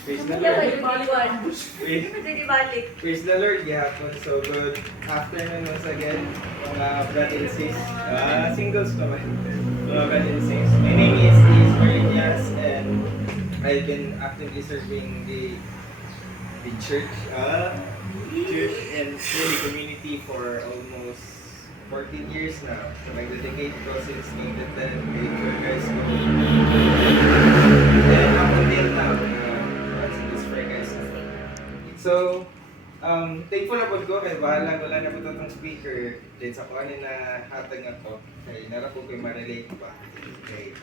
Praise the Kaya Lord. yung baliwan. Praise, Hindi balik. praise the Lord. Gihapon. So good afternoon once again, mga brother and sis. Singles naman. Mga brother and sis. My name is Marinas and I've been actively serving the church, church and holy community for almost 14 years now. So nag-dedicate ko since 2010 kay Church High School. And up until now, this for guys. So, thankful na po ko kay wala na po itong speaker din sa kuha na hatag nga to. Kay nara po kayo ma-relate pa. Okay.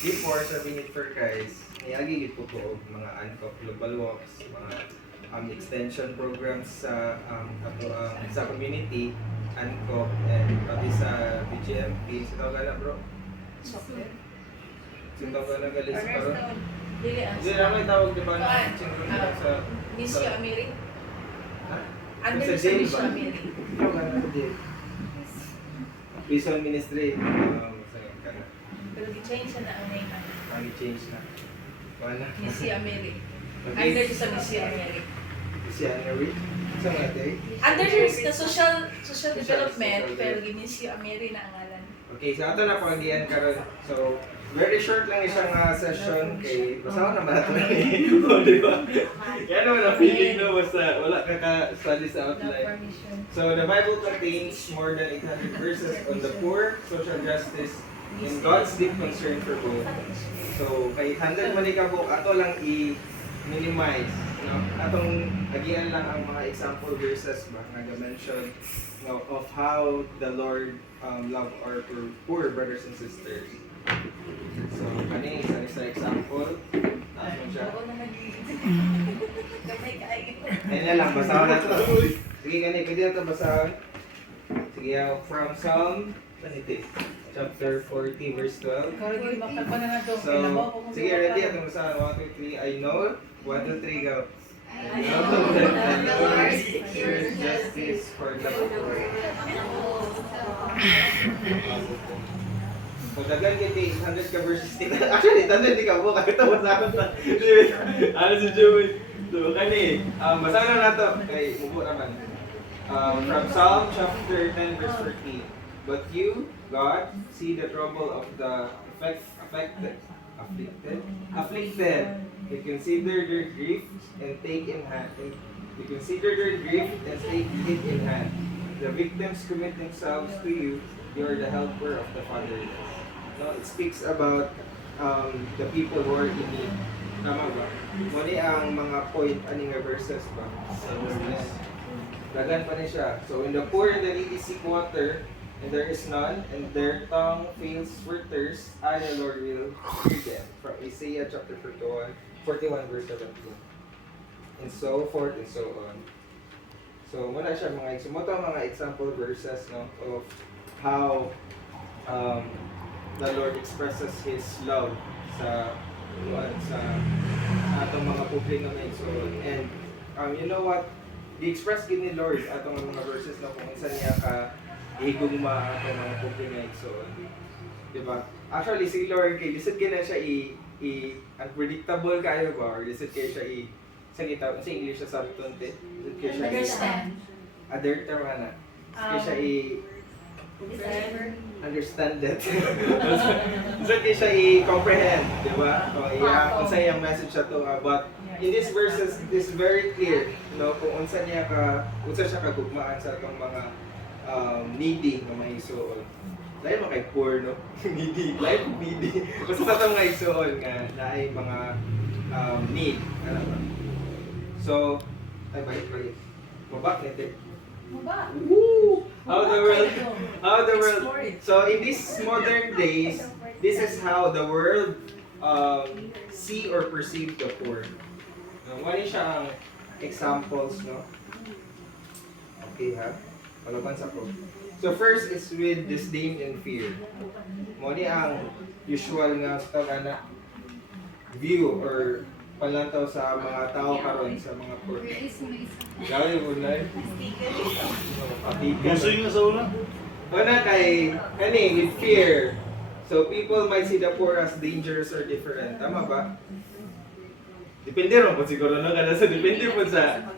Before sa Binit for guys, niagigit po ko mga ANCOP Global Walks, mga extension programs sa community, ANCOP, and pati sa BGMP. Sino ka na bro? Sino ka na galis pa bro? Hindi lang may tawag di ba na sa... Miss you, Amiri? Ha? Under Sa sa jail Miss ba? you, Amiri. Ikaw ka na sa jail. Prison Ministry. Masaya ka na. Pero di-change siya na ang name. Change na. Wala. Miss you, Amiri. Okay. Under sa Miss you, Amiri. Si Annery. Sa mga day. Under sa social development, social pero gi-miss you, Amiri na ang ngalan. Okay, so ato na pagian karon. So, very short lang isang session kay basta naman nato ni. O di ba? Kaya naman ang feeling no basta wala ka kasali sa outline. So, the Bible contains more than 800 verses on the poor, social justice, and God's deep concern for both. So, kay 800 man ikabok, ato lang i-minimize. No? Atong agian lang ang mga example verses ba nga mention no, of how the Lord love our poor brothers and sisters. So, kani isa example. Ano siya? Ayun na lang, basahan na ito. Sige, kani, pwede na ito basahan. Sige, from Psalm, chapter 40, verse 12. So, sige, ready? Atong basahan. 1, 2, 3. I know. 1, 2, 3, go. I know that the Lord secures justice for the poor. So, dagan kiti 800 ka verses. Actually, 800 di ka po. Kaya basahan na. Ano si Joey? So, kani, basahan na nato. Kay, mubo naman. From Psalm chapter 10, verse 14. But you, God, see the trouble of the afflicted. You consider their grief and take in hand. You consider their grief and take it in hand. The victims commit themselves to you. You are the helper of the fatherless. No, it speaks about the people who are in need. Tama ba? Muna ang mga point aning verses ba? Sa verses. Dagan pa niya siya. So, when the poor and the needy seek water, and there is none, and their tongue fails for thirst, I, the Lord, will hear them. From Isaiah chapter 41, verse 17. And so forth and so on. So, muna siya mga example verses no, of how the Lord expresses His love sa atong mga public na may igsoon. And you know what? Di-express gid ni Lord atong mga verses na kung saan niya ka higugma atong mga public na igsoon. Diba? Actually, si Lord kay lisod gina siya unpredictable kayo ba? Or lisod kayo siya sa English sa subtonte. Lisod kayo siya Understand. other term na. Kaya siya understand that. So kaya siya i-comprehend, di ba? O kung saan yung message siya to. But in these verses, it is very clear, no, kung unsa siya kagugmaan sa itong mga needy na mga isuon. Dahil mga kay poor, no? Needy, life needy. Basta sa itong mga isuon nga na ay mga need. Ano ba? So, ay balik. Mabak nito. Woo! How the world. So in these modern days, this is how the world see or perceive the poor. Wala siya ang examples, no? Okay ha? Palaban sa ko. So first is with disdain and fear. Muna ang usual nga na view or palantaw sa mga tao karon sa mga poor. Gawin mo na. Puso yung nasa una? Una kay, with fear. So people might see the poor as dangerous or different. Tama ba? Depende ron po siguro no kada sa depende po sa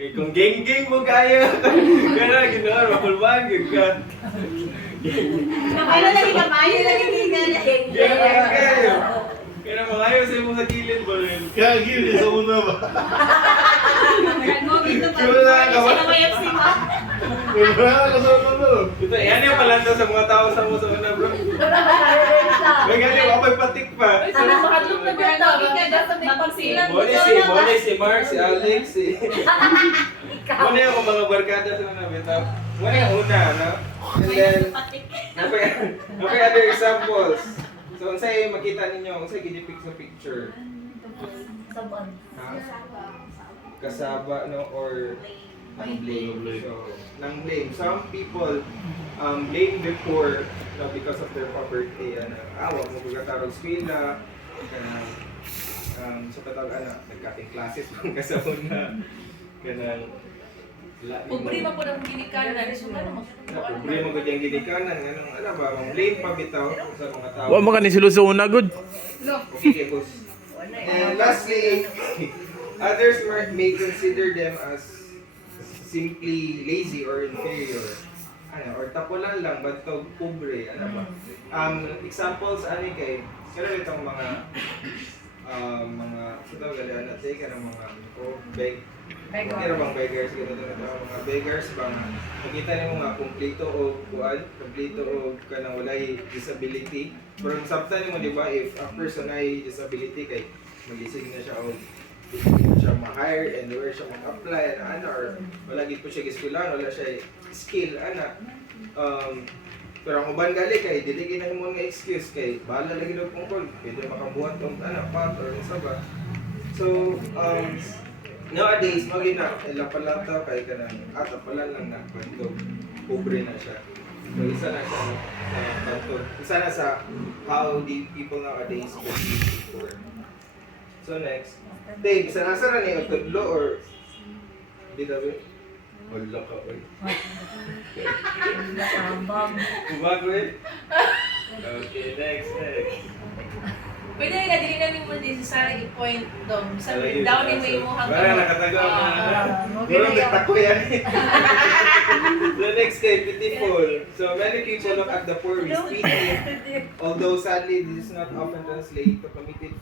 kay kung gang mo kaya kana ginawa mapulban gyud ka. Kamay na lagi kamay, lagi ganyan. Gang kayo. Kaya mga sa mo sa kilid ba rin. Kaya gini sa una ba? Wala ka ba? Sino may FC mo? Wala ka sa una. Ito yan yung palanda sa mga tao sa mo sa una bro. May ganyan ako may patik pa. Makadlok na ba ito? Magpagsilang. Mone si Mark, si Alex, si... Mone yung mga barkada sa una bitaw. Mone yung una, no? And then, napay other examples. So, unsay makita ninyo, unsay gidipik sa picture? Ha? Kasaba, no? Or nang blame. So, nang blame. Some people blame before no, because of their poverty. Wag mo katarog skwela. Sa patawag, nagkating classes kung kasabon na. Kanang Pobre pa po ng ginikanan. So, ano problema ko diyang ginikanan. Ano ba, mang blame pa bitaw sa mga tao. Wa mo ka ni silusuna good. Okay, boss. And lastly, others may consider them as simply lazy or inferior. Or tapulan lang, batog, pobre, ba? Examples, kay, kaya itong mga sa tawag gala natin, kaya ng mga Pero bang beggars, mga beggars bang makita niyo nga kumpleto o kanang walay disability. Pero sabtan mo di ba if a person ay disability kay magising na siya o siya ma-hire and where siya mag-apply or wala gid po siya giskulan, wala siya skill pero ang uban gali kay dili ginahimo nga excuse kay bahala lagi daw kung pwede makabuhat og pat or isa ba. So nowadays, magina, lapalata kay kanang atapalan lang na bantog. Pobre na siya. So, isa na siya sa bantog. Isa na sa how the people nowadays perceive poor. So, next. Dave, isa na sa ni Otodlo or di dabi? Wala ka, oy. Umag, oy. Okay, next. Pwede nga dili namin mo necessary i-point dong. Sabi down ni mo yung Wala nakatago. Murong nagtako yan. The next kay pitiful. So many people look at the poor with pity. Although sadly this is not often translated to committed